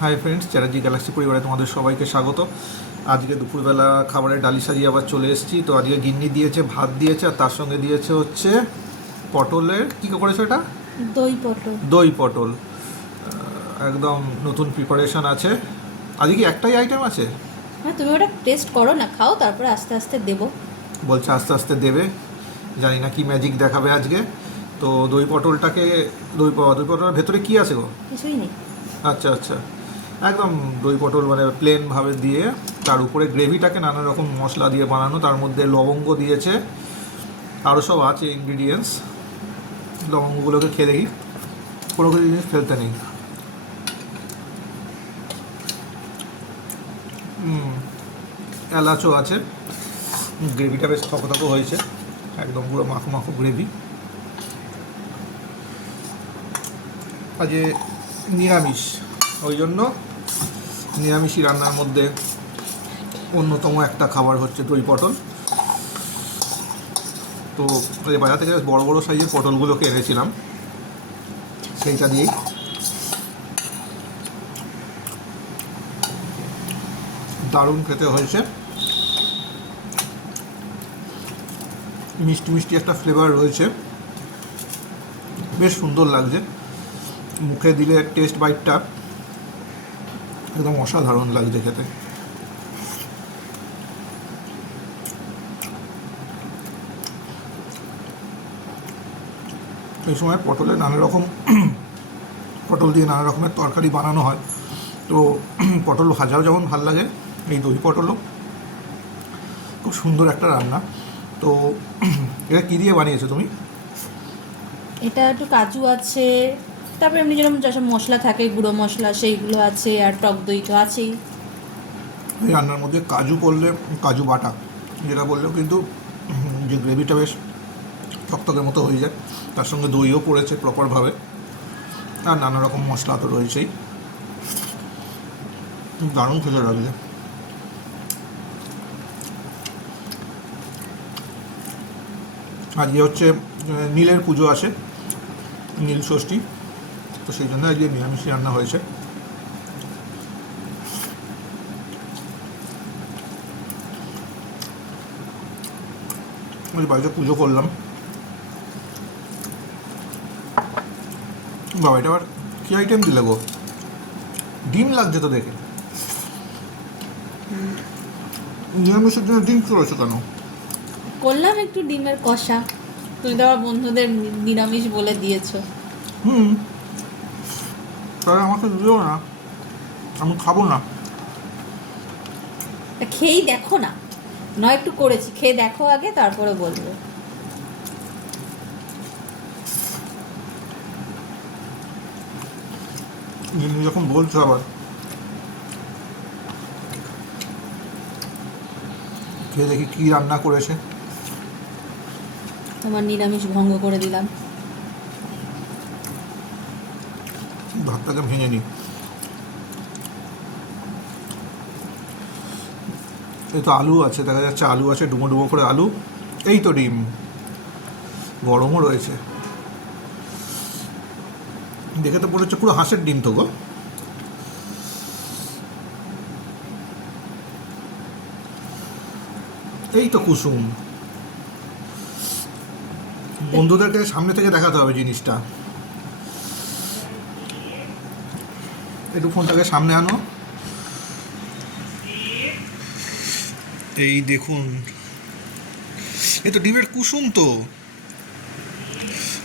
Hi friends, Chatterjee Galaxy পরিবারে তোমাদের সবাইকে স্বাগত। আজকে দুপুরবেলা খাবারের ডালি সাজিয়ে আবার চলে এসেছি। তো আজকে গিন্নি দিয়েছে, ভাত দিয়েছে, আর তার সঙ্গে দিয়েছে হচ্ছে পটলের কী করেছো এটা? দই পটল। দই পটল। একদম নতুন প্রিপারেশন আছে। আজকে কি একটাই আইটেম আছে? হ্যাঁ, তুমি ওটা টেস্ট করো না, খাও, তারপরে আস্তে আস্তে দেবো। বলছে আস্তে আস্তে দেবে, জানি না কি ম্যাজিক দেখাবে আজকে। তো দই পটলটাকে দই পটলের ভেতরে কি আছে গো? কিছুই নেই। আচ্ছা আচ্ছা, একদম দই পটল মানে প্লেনভাবে দিয়ে তার উপরে গ্রেভিটাকে নানা রকম মশলা দিয়ে বানানো, তার মধ্যে লবঙ্গ দিয়েছে, আরও সব আছে ইনগ্রিডিয়েন্টস। লবঙ্গগুলোকে খেয়ে দেখি, কোনো কিছু জিনিস ফেলতে নেই। এলাচও আছে। গ্রেভিটা বেশ থকথক হয়েছে, একদম পুরো মাখো মাখো গ্রেভি। আজকে নিরামিষ, ওই জন্য নিরামিষই রান্নার মধ্যে অন্যতম একটা খাবার হচ্ছে দই পটল। তো বাজার থেকে বড় বড় সাইজের পটলগুলোকে এনেছিলাম, সেইটা দিয়েই দারুণ খেতে হয়েছে। মিষ্টি মিষ্টি একটা ফ্লেভার রয়েছে, বেশ সুন্দর লাগছে। মুখে দিলে টেস্ট বাইটটা একদম অসাধারণ লাগছে খেতে। এই সময় পটলের নানা রকম পটল দিয়ে নানা রকমের তরকারি বানানো হয়। তো পটল ভাজাও যেমন ভাল লাগে, এই দই পটলও খুব সুন্দর একটা রান্না। তো এটা কী দিয়ে বানিয়েছো তুমি? এটা একটু কাজু আছে, তারপরে এমনি যেরকম যেসব মশলা থাকে, গুঁড়ো মশলা, সেইগুলো আছে, আর টক দই তো আছেই। এই রান্নার মধ্যে কাজু করলে, কাজু বাটা যেটা বললেও কিন্তু যে গ্রেভিটা বেশ টকটকের মতো হয়ে যায়, তার সঙ্গে দইও পড়েছে প্রপারভাবে, আর নানা রকম মশলা তো রয়েছেই। দারুণ খেতে লাগছে। আজকে হচ্ছে নীলের পুজো আছে, নীল ষষ্ঠী, তো সেই জন্য আজকে নিরামিষ রান্না হয়েছে। ওই বাড়িতে পুজো করলাম। বাবা, এটা আবার কী আইটেম দিলে গো? ডিম লাগছে তো দেখে। নিরামিষের জন্য ডিম করেছো কেন? করলাম একটু ডিমের কষা, তুমি তো আমার বন্ধুদের নিরামিষ বলে দিয়েছো। তাহলে আমাকে দিও না, আমি খাবো না। তা খেয়েই দেখো না, নয় একটু করেছি, খেয়ে দেখো আগে, তারপরে বলবো। যখন বলছো আবার খেয়ে দেখি কী রান্না করেছে। তোমার নিরামিষ ভঙ্গ করে দিলাম। ভাতটাকে ভেঙে নিই। এই তো আলু আছে, দেখা যাচ্ছে আলু আছে, ডুমো ডুমো করে আলু। এই তো ডিম, গরমও রয়েছে। দেখে তো বলেছে পুরো হাঁসের ডিম তো গো। এই তো কুসুম। বন্ধুদেরকে সামনে থেকে দেখাতে হবে জিনিসটা। একটু ফোনটাকে সামনে আনো। এই দেখুন, এই তো ডিমের কুসুম। তো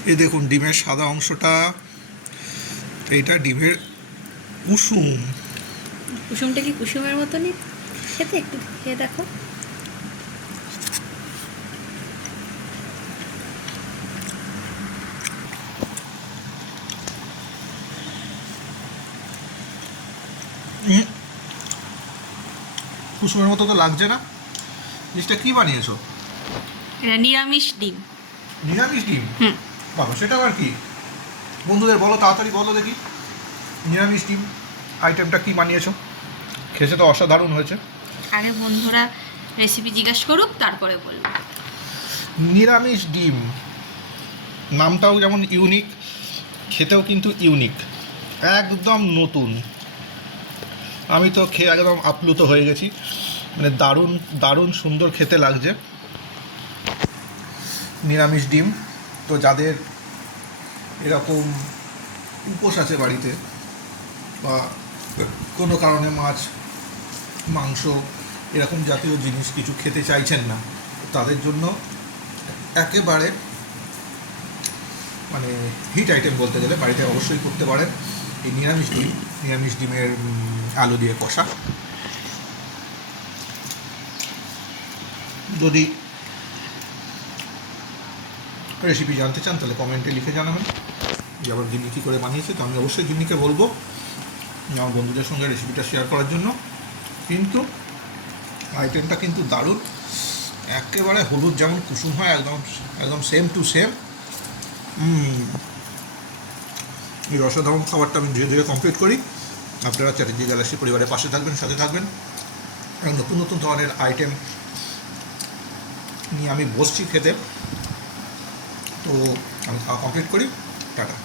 এই দেখুন ডিমের সাদা অংশটা, এইটা ডিমের কুসুম। কুসুমটা কি কুসুমের মতনই খেতে? একটু খেয়ে দেখো। কুসুমের মতো তো লাগছে না। জিনিসটা কি বানিয়েছো? এটা নিরামিষ ডিম। নিরামিষ ডিম? বাবা, সেটা আবার কি? বন্ধুদের বলো, তাড়াতাড়ি বলো দেখি নিরামিষ ডিম আইটেমটা কি বানিয়েছো। খেতে তো অসাধারণ হয়েছে। আগে বন্ধুরা রেসিপি জিজ্ঞেস করুক, তারপরে বলবো। নিরামিষ ডিম নামটাও যেমন ইউনিক, খেতেও কিন্তু ইউনিক, একদম নতুন। আমি তো খেয়ে একদম আপ্লুত হয়ে গেছি, মানে দারুণ দারুণ সুন্দর খেতে লাগছে নিরামিষ ডিম। তো যাদের এরকম উপোস আছে বাড়িতে, বা কোনো কারণে মাছ মাংস এরকম জাতীয় জিনিস কিছু খেতে চাইছেন না, তাদের জন্য একেবারে মানে হিট আইটেম বলতে গেলে বাড়িতে অবশ্যই করতে পারেন এই নিরামিষ ডিমের আলু দিয়ে কষা। যদি রেসিপি জানতে চান তাহলে কমেন্টে লিখে জানাবেন যে আবার জিম্মি কী করে বানিয়েছে। তো আমি অবশ্যই জিম্মিকে বলবো আমার বন্ধুদের সঙ্গে রেসিপিটা শেয়ার করার জন্য। কিন্তু আইটেমটা কিন্তু দারুণ, একেবারে হলুদ যেমন কুসুম হয় একদম একদম সেম টু সেম। এই অসাধারণ খাবারটা আমি ধীরে ধীরে কমপ্লিট করি। আপনারা চ্যাটার্জি গ্যালাক্সি পরিবারের পাশে থাকবেন, সাথে থাকবেন, এবং নতুন নতুন ধরনের আইটেম নিয়ে আমি বসছি খেতে। তো আমি খাওয়া কমপ্লিট করি। টাটা।